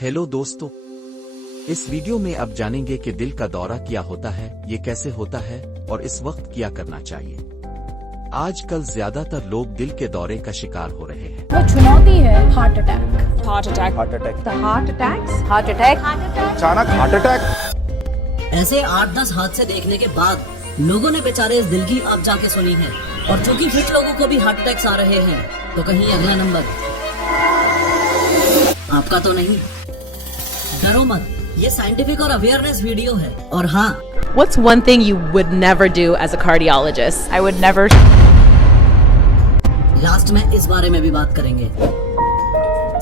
Hello दोस्तों, इस video में अब जानेंगे कि दिल का दौरा क्या होता है, ये कैसे होता है और इस वक्त क्या करना चाहिए। आजकल ज्यादातर लोग दिल के दौरे का शिकार हो रहे हैं। वो चुनौती है heart attack. Heart attack heart attack अचानक हार्ट अटैक। ऐसे 8-10 हादसे देखने के बाद लोगों ने बेचारे इस दिल की अब जाके सुनी है। और चूंकि फिट लोगों को भी हार्ट अटैक्स आ रहे हैं, तो कहीं अगला नंबर आपका तो नहीं। डरो मत, ये साइंटिफिक और अवेयरनेस वीडियो है। और हाँ, What's one thing you would never do as a cardiologist? I would never last में इस बारे में भी बात करेंगे।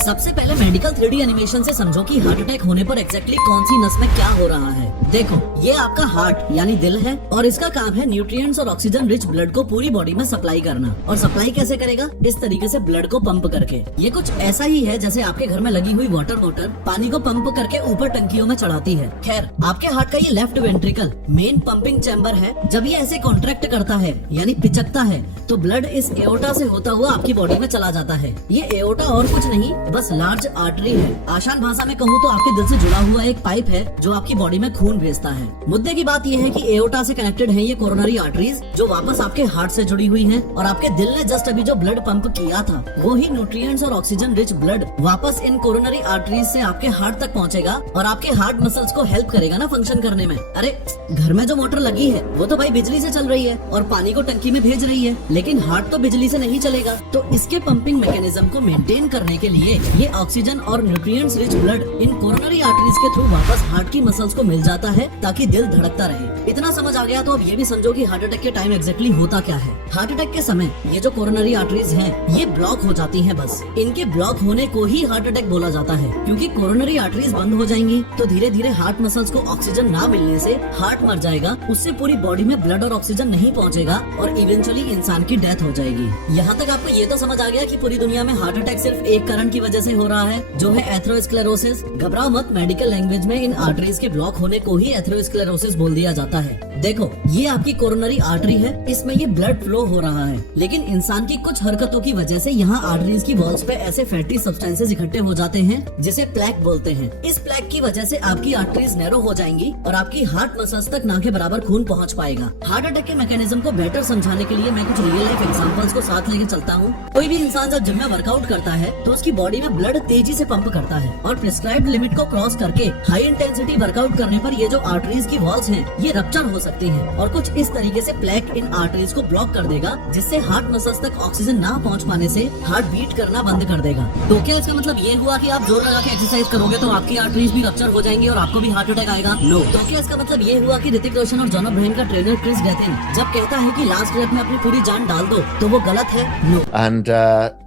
सबसे पहले मेडिकल 3D एनिमेशन से समझो कि हार्ट अटैक होने पर एग्जैक्टली कौन सी नस में क्या हो रहा है। देखो, ये आपका हार्ट यानी दिल है और इसका काम है न्यूट्रिएंट्स और ऑक्सीजन रिच ब्लड को पूरी बॉडी में सप्लाई करना। और सप्लाई कैसे करेगा? इस तरीके से ब्लड को पंप करके। ये कुछ ऐसा ही है जैसे आपके घर में लगी हुई वाटर मोटर पानी को पंप करके ऊपर टंकियों में चढ़ाती है। खैर, आपके हार्ट का ये left ventricle main pumping chamber है। जब ये ऐसे कॉन्ट्रैक्ट करता है यानी पिचकता है, तो ब्लड इस एओर्टा से होता हुआ आपकी बॉडी में चला जाता है। ये एओर्टा और कुछ नहीं, बस लार्ज आर्टरी है। आसान भाषा में कहूँ तो आपके दिल से जुड़ा हुआ एक पाइप है जो आपकी बॉडी में खून भेजता है। मुद्दे की बात यह है कि एओर्टा से कनेक्टेड है ये कोरोनरी आर्टरीज जो वापस आपके हार्ट से जुड़ी हुई हैं। और आपके दिल ने जस्ट अभी जो ब्लड पंप किया था, वो ही न्यूट्रिएंट्स और ऑक्सीजन रिच ब्लड वापस इन कोरोनरी आर्टरीज से आपके हार्ट तक पहुँचेगा और आपके हार्ट मसल्स को हेल्प करेगा ना फंक्शन करने में। अरे, घर में जो मोटर लगी है वो तो भाई बिजली से चल रही है और पानी को टंकी में भेज रही है, लेकिन हार्ट तो बिजली से नहीं चलेगा। तो इसके पंपिंग मैकेनिज्म को मेंटेन करने के लिए ये ऑक्सीजन और nutrients rich blood in coronary arteries के थ्रू वापस हार्ट की मसल्स को मिल जाता है ताकि दिल धड़कता रहे। इतना समझ आ गया तो अब ये भी समझो कि हार्ट अटैक के टाइम एग्जैक्टली होता क्या है। हार्ट अटैक के समय ये जो कोरोनरी आर्टरीज हैं, ये ब्लॉक हो जाती हैं। बस इनके ब्लॉक होने को ही हार्ट अटैक बोला जाता है, क्योंकि कोरोनरी आर्टरीज बंद हो जाएंगी तो धीरे धीरे हार्ट मसल्स को ऑक्सीजन ना मिलने से हार्ट मर जाएगा। उससे पूरी बॉडी में ब्लड और ऑक्सीजन नहीं पहुंचेगा और इवेंचुअली इंसान की डेथ हो जाएगी। यहाँ तक आपको ये तो समझ आ गया कि पूरी दुनिया में हार्ट अटैक सिर्फ एक कारण की वजह से हो रहा है, जो है एथेरोस्क्लेरोसिस। घबराओ मत, मेडिकल लैंग्वेज में इन आर्टरीज के ब्लॉक होने को ही एथेरोस्क्लेरोसिस बोल दिया जाता है। देखो, ये आपकी कोरोनरी आर्टरी है, इसमें ये ब्लड फ्लो हो रहा है, लेकिन इंसान की कुछ हरकतों की वजह से यहाँ आर्टरीज की वॉल्स पे ऐसे फैटी सब्सटेंसेस इकट्ठे हो जाते हैं जिसे प्लेक बोलते हैं। इस प्लेक की वजह से आपकी आर्टरीज नैरो हो जाएंगी और आपकी हार्ट मसल्स तक ना के बराबर खून पहुँच पाएगा। हार्ट अटैक के मैकेनिज्म को बेटर समझाने के लिए मैं कुछ रियल लाइफ एग्जांपल्स को साथ लेके चलता हूँ। कोई भी इंसान जब जिम में वर्कआउट करता है तो उसकी बॉडी में ब्लड तेजी से पंप करता है और प्रिस्क्राइब्ड लिमिट को क्रॉस करके हाई इंटेंसिटी वर्कआउट करने पर ये जो आर्टरीज की वॉल्स हैं, ये रप्चर हो सकती हैं और कुछ इस तरीके से प्लेक इन आर्टरीज को ब्लॉक कर देगा, जिससे हार्ट मसल्स तक ऑक्सीजन ना पहुंच पाने से हार्ट बीट करना बंद कर देगा। तो क्या इसका मतलब ये हुआ कि आप जोर लगा के एक्सरसाइज करोगे तो आपकी आर्टरीज भी रप्चर हो जाएंगी और आपको भी हार्ट अटैक आएगा? नो। तो क्या इसका मतलब ये हुआ कि ऋतिक रोशन और जॉन अब्राहम का ट्रेनर क्रिस गैथिन जब कहता है कि लास्ट रैप में अपनी पूरी जान डाल दो तो वो गलत है? No. And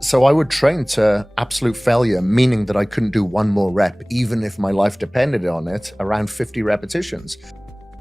so I would train to absolute failure, meaning that I couldn't do one more rep, even if my life depended on it, around 50 repetitions.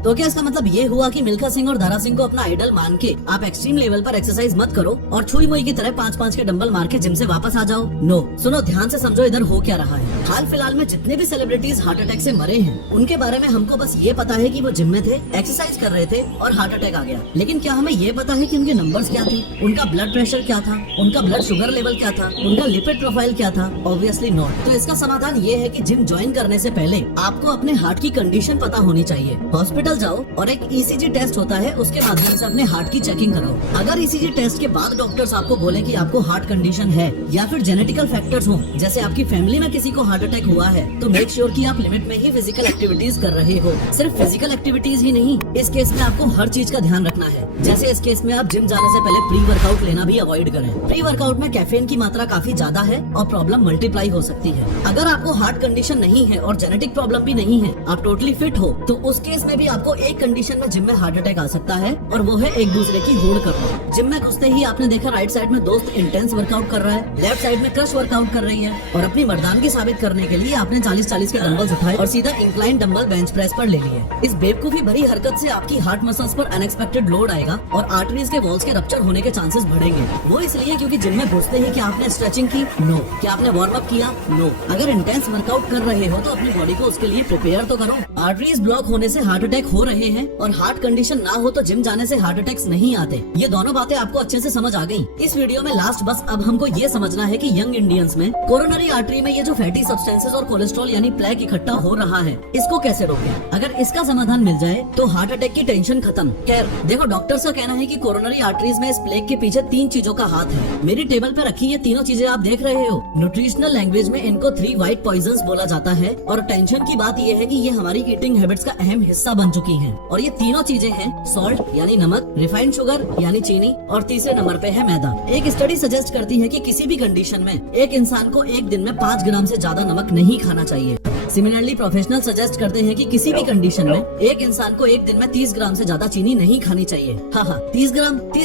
तो क्या इसका मतलब ये हुआ कि मिल्खा सिंह और दारा सिंह को अपना आइडल मान के आप एक्सट्रीम लेवल पर एक्सरसाइज मत करो और छुई मुई की तरह 5-5 के डंबल मार के जिम से वापस आ जाओ? नो। सुनो, ध्यान से समझो इधर हो क्या रहा है। हाल फिलहाल में जितने भी सेलिब्रिटीज हार्ट अटैक से मरे हैं, उनके बारे में हमको बस ये पता है कि वो जिम में थे, एक्सरसाइज कर रहे थे और हार्ट अटैक आ गया। लेकिन क्या हमें ये पता है कि उनके नंबर्स क्या थे, उनका ब्लड प्रेशर क्या था, उनका ब्लड शुगर लेवल क्या था, उनका लिपिड प्रोफाइल क्या था? Obviously not. तो इसका समाधान ये है कि जिम ज्वाइन करने से पहले आपको अपने हार्ट की कंडीशन पता होनी चाहिए। हॉस्पिटल जाओ और एक ईसीजी टेस्ट होता है, उसके माध्यम से अपने हार्ट की चेकिंग कराओ। अगर ईसीजी टेस्ट के बाद डॉक्टर्स आपको बोले कि आपको हार्ट कंडीशन है या फिर जेनेटिकल फैक्टर्स हो, जैसे आपकी फैमिली में किसी को हार्ट अटैक हुआ है, तो मेक श्योर कि आप लिमिट में ही फिजिकल एक्टिविटीज कर रहे हो। सिर्फ फिजिकल एक्टिविटीज ही नहीं, इस केस में आपको हर चीज का ध्यान रखना है। जैसे इस केस में आप जिम जाने से पहले प्री वर्कआउट लेना भी अवॉइड करें। प्री वर्कआउट में कैफीन की मात्रा काफी ज्यादा है और प्रॉब्लम मल्टीप्लाई हो सकती है। अगर आपको हार्ट कंडीशन नहीं है और जेनेटिक प्रॉब्लम भी नहीं है, आप टोटली फिट हो, तो उस केस में भी आपको एक कंडीशन में जिम में हार्ट अटैक आ सकता है और वो है एक दूसरे की होड़ करना। जिम में घुसते ही आपने देखा राइट साइड में दोस्त इंटेंस वर्कआउट कर रहा है, लेफ्ट साइड में क्रश वर्कआउट कर रही है और अपनी मर्दानगी साबित करने के लिए आपने 40-40 के डंबल्स उठाए और सीधा इंक्लाइन डंबल बेंच प्रेस पर ले लिए। इस बेवकूफी भरी हरकत से आपकी हार्ट मसल्स पर अनएक्सपेक्टेड लोड आएगा और आर्टरीज के वॉल्स के रप्चर होने के चांसेस बढ़ेंगे। वो इसलिए क्योंकि जिम में घुसते ही क्या आपने स्ट्रेचिंग की? नो। क्या आपने वार्म अप किया? नो। अगर इंटेंस वर्कआउट कर रहे हो तो अपनी बॉडी को उसके लिए प्रिपेयर तो करो। आर्टरीज ब्लॉक होने से हार्ट अटैक हो रहे हैं और हार्ट कंडीशन ना हो तो जिम जाने से हार्ट अटैक्स नहीं आते। ये दोनों बातें आपको अच्छे से समझ आ गई। इस वीडियो में लास्ट बस अब हमको ये समझना है कि यंग इंडियंस में कोरोनरी आर्टरी में ये जो फैटी सब्सटेंसेस और कोलेस्ट्रॉल यानी प्लेक इकट्ठा हो रहा है, इसको कैसे रोकें। अगर इसका समाधान मिल जाए तो हार्ट अटैक की टेंशन खत्म। खैर देखो, डॉक्टर्स का कहना है कि कोरोनरी आर्टरीज में इस प्लेक के पीछे 3 चीजों का हाथ है। मेरी टेबल पे रखी ये तीनों चीजें आप देख रहे हो। न्यूट्रिशनल लैंग्वेज में इनको 3 व्हाइट पॉइजन्स बोला जाता है और टेंशन की बात ये है कि ये हमारी ईटिंग हैबिट्स का अहम हिस्सा बन चुकी हैं। और ये तीनों चीजें हैं सॉल्ट यानी नमक, रिफाइंड शुगर यानी चीनी और तीसरे नंबर पे है मैदा। एक स्टडी सजेस्ट करती है कि किसी भी कंडीशन में एक इंसान को एक दिन में 5 ग्राम से ज्यादा नमक नहीं खाना चाहिए। सिमिलरली प्रोफेशनल सजेस्ट करते हैं कि किसी भी कंडीशन में एक इंसान को एक दिन में 30 ग्राम से ज्यादा चीनी नहीं खानी चाहिए। हाँ, 30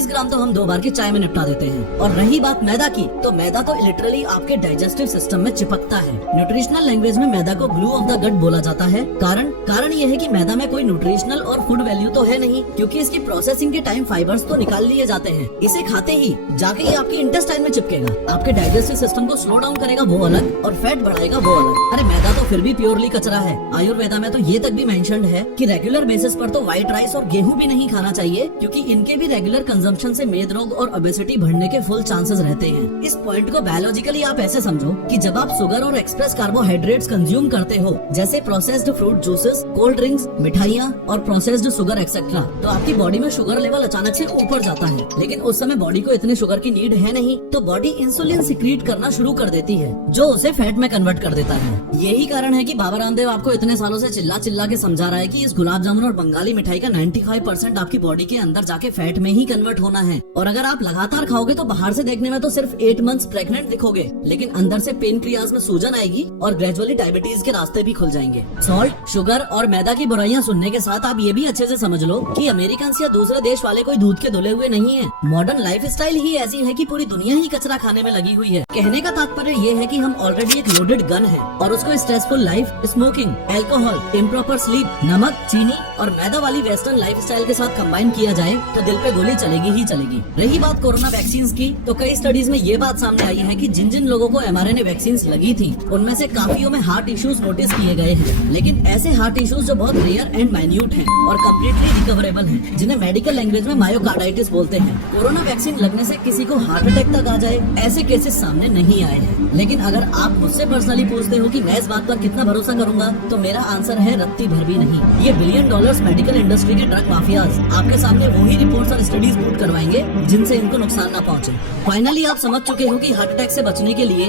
ग्राम तो हम 2 बार की चाय में निपटा देते हैं। और रही बात मैदा की, तो मैदा तो लिटरली आपके डाइजेस्टिव सिस्टम में चिपकता है। न्यूट्रिशनल लैंग्वेज में मैदा को ग्लू ऑफ द गट बोला जाता है। कारण ये है कि मैदा में कोई न्यूट्रिशनल और फूड वैल्यू तो है नहीं, क्योंकि इसकी प्रोसेसिंग के टाइम फाइबर्स तो निकाल लिए जाते हैं। इसे खाते ही जाके ये आपके इंटेस्टाइन में चिपकेगा। आपके डाइजेस्टिव सिस्टम को स्लो डाउन करेगा वो अलग, और फैट बढ़ाएगा वो अलग। अरे मैदा तो फिर भी प्योरली कचरा है। आयुर्वेदा में तो ये तक भी मेंशन्ड है कि रेगुलर बेसिस पर तो व्हाइट राइस और गेहूं भी नहीं खाना चाहिए, क्योंकि इनके भी रेगुलर कंजम्पशन से मेद रोग और ओबेसिटी बढ़ने के फुल चांसेस रहते हैं। इस पॉइंट को बायोलॉजिकली आप ऐसे समझो कि जब आप शुगर और एक्सप्रेस कार्बोहाइड्रेट्स कंज्यूम करते हो, जैसे processed fruit juices, cold drinks, मिठाइयाँ और प्रोसेस्ड शुगर एक्सेट्रा, तो आपकी बॉडी में शुगर लेवल अचानक से ऊपर जाता है। लेकिन उस समय बॉडी को इतने शुगर की नीड है नहीं, तो बॉडी इंसुलिन सिक्रीट करना शुरू कर देती है, जो उसे फैट में कन्वर्ट कर देता है। यही कारण है कि बाबा रामदेव आपको इतने सालों से चिल्ला के समझा रहा है कि इस गुलाब जामुन और बंगाली मिठाई का 95% आपकी बॉडी के अंदर जाके फैट में ही कन्वर्ट होना है। और अगर आप लगातार खाओगे तो बाहर से देखने में तो सिर्फ 8 मंथ्स प्रेग्नेंट दिखोगे, लेकिन अंदर से पेनक्रियाज में सूजन आएगी और ग्रेजुअली डायबिटीज के रास्ते भी खुल जाएंगे। सॉल्ट, शुगर और मैदा की बुराइयां सुनने के साथ आप ये भी अच्छे से समझ लो कि अमेरिकन या दूसरे देश वाले कोई दूध के धुले हुए नहीं है। मॉडर्न लाइफ स्टाइल ही ऐसी है कि पूरी दुनिया ही कचरा खाने में लगी हुई है। कहने का तात्पर्य ये है कि हम ऑलरेडी एक लोडेड गन है और उसको stressful life, smoking, alcohol, improper sleep, नमक, चीनी और मैदा वाली वेस्टर्न लाइफस्टाइल के साथ कंबाइन किया जाए तो दिल पे गोली चलेगी ही चलेगी। रही बात कोरोना वैक्सीन की, तो कई स्टडीज में ये बात सामने आई है कि जिन जिन लोगों को mRNA वैक्सीन लगी थी, उनमें से काफियों में हार्ट इश्यूज नोटिस किए गए हैं। लेकिन ऐसे हार्ट इश्यूज जो बहुत रेयर एंड माइन्यूट हैं और कम्प्लीटली रिकवरेबल हैं, जिन्हें मेडिकल लैंग्वेज में मायोकार्डाइटिस बोलते हैं। कोरोना वैक्सीन लगने से किसी को हार्ट अटैक तक आ जाए, ऐसे केसेस सामने नहीं आए हैं। लेकिन अगर आप मुझसे पर्सनली पूछते हो कि मैं इस बात पर कितना भरोसा करूंगा, तो मेरा आंसर है रत्ती भर भी नहीं। ये $बिलियन मेडिकल इंडस्ट्री के ड्रग माफियाज आपके सामने वही रिपोर्ट्स और स्टडीज पुट करवाएंगे जिनसे इनको नुकसान ना पहुंचे। फाइनली आप समझ चुके हो कि हार्ट अटैक से बचने के लिए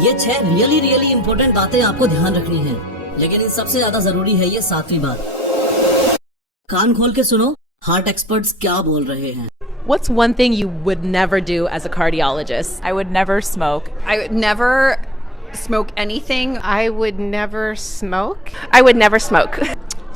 ये 6 रियली इंपॉर्टेंट बातें आपको ध्यान रखनी है। लेकिन इन सबसे ज्यादा जरूरी है ये 7वीं बात। कान खोल के सुनो, हार्ट एक्सपर्ट्स क्या बोल रहे हैं। What's one thing you would never do as a cardiologist? I would never smoke. I would never smoke anything. I would never smoke. I would never smoke.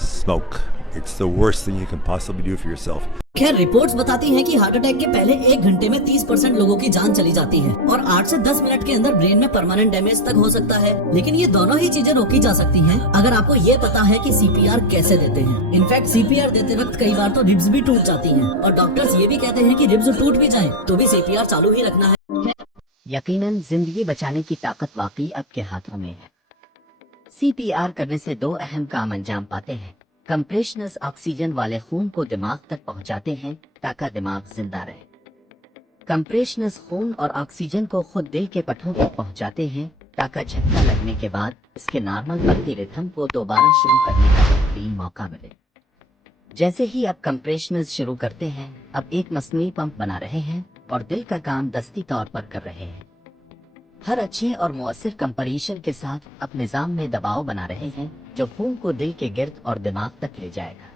Smoke. It's the worst thing you can possibly do for yourself. खैर reports बताती हैं कि heart attack के पहले 1 घंटे में 30% लोगों की जान चली जाती है और 8 से 10 मिनट के अंदर ब्रेन में परमानेंट डैमेज तक हो सकता है। लेकिन ये दोनों ही चीजें रोकी जा सकती हैं अगर आपको ये पता है कि CPR कैसे देते हैं। इनफैक्ट CPR देते वक्त कई बार तो रिब्स भी टूट जाती हैं और डॉक्टर्स ये भी कहते हैं कि रिब्स टूट भी जाएं तो भी CPR चालू ही रखना है। यकीनन जिंदगी बचाने की ताकत वाकई आपके हाथों में है। CPR करने से 2 अहम काम अंजाम पाते हैं। कंप्रेशनस ऑक्सीजन वाले खून को दिमाग तक पहुंचाते हैं ताकि दिमाग जिंदा रहे। कंप्रेशनस खून और ऑक्सीजन को खुद दिल के पट्टों तक पहुंचाते हैं ताकि झटका लगने के बाद इसके नॉर्मल बढ़ती रिथम को दोबारा शुरू करने का बेहतरीन मौका मिले। जैसे ही आप कंप्रेशनस शुरू करते हैं, अब एक मसनूई पंप बना रहे हैं और दिल का काम दस्ती तौर पर कर रहे हैं। हर अच्छे और मुअस्सिर कंप्रेशन के साथ आप निजाम में दबाव बना रहे हैं जो खून को दिल के गिर्द और दिमाग तक ले जाएगा।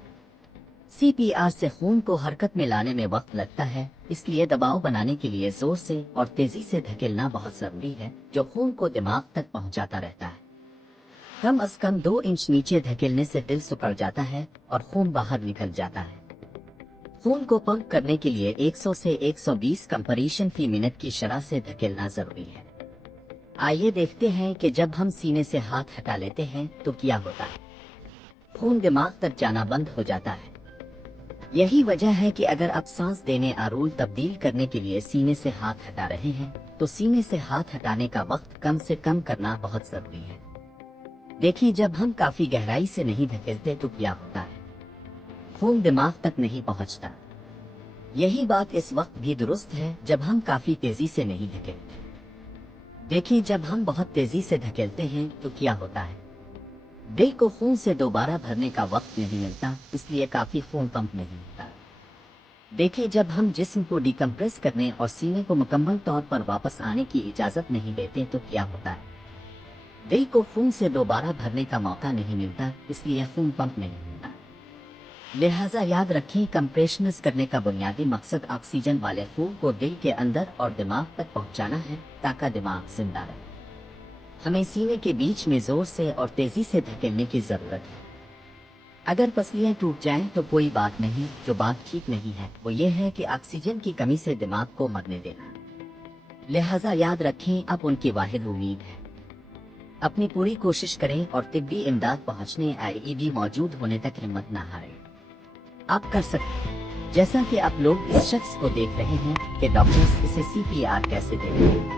CPR से खून को हरकत में लाने में वक्त लगता है, इसलिए दबाव बनाने के लिए जोर से और तेजी से धकेलना बहुत जरूरी है जो खून को दिमाग तक पहुंचाता रहता है। कम अज कम 2 इंच नीचे धकेलने से दिल सिकुड़ जाता है और खून बाहर निकल जाता है। खून को पंप करने के लिए 100 से 120 कंप्रेशन फी मिनट की शरह से धकेलना जरूरी है। आइए देखते हैं कि जब हम सीने से हाथ हटा लेते हैं तो क्या होता है। खून दिमाग तक जाना बंद हो जाता है। यही वजह है कि अगर आप सांस देने आरूल तब्दील करने के लिए सीने से हाथ हटा रहे हैं तो सीने से हाथ हटाने का वक्त कम से कम करना बहुत जरूरी है। देखिए, जब हम काफी गहराई से नहीं धकेलते तो क्या होता है। खून दिमाग तक नहीं पहुंचता। यही बात इस वक्त भी दुरुस्त है जब हम काफी तेजी से नहीं धकेलते। देखिए, जब हम बहुत तेजी से धकेलते हैं तो क्या होता है, दिल को खून से दोबारा भरने का वक्त नहीं मिलता, इसलिए काफी खून पंप नहीं होता। देखिए, जब हम जिस्म को डिकम्प्रेस करने और सीने को मुकम्मल तौर पर वापस आने की इजाजत नहीं देते तो क्या होता है, दिल को खून से दोबारा भरने का मौका नहीं मिलता, इसलिए खून पंप नहीं होता। लिहाजा याद रखें, कंप्रेशनस करने का बुनियादी मकसद ऑक्सीजन वाले खून को दिल के अंदर और दिमाग तक पहुंचाना है ताकि दिमाग जिंदा रहे। हमें सीने के बीच में जोर से और तेजी से धकेलने की जरूरत है। अगर पसलियां टूट जाएं तो कोई बात नहीं, जो बात ठीक नहीं है वो ये है कि ऑक्सीजन की कमी से दिमाग को मरने देना। लिहाजा याद रखें, अब उनकी वाहिद उम्मीद है। अपनी पूरी कोशिश करें और तिब्बी इमदाद पहुंचने आईईडी मौजूद होने तक हिम्मत न हारें। आप कर सकते हैं, जैसा कि आप लोग इस शख्स को देख रहे हैं कि डॉक्टर्स इसे CPR कैसे देते हैं।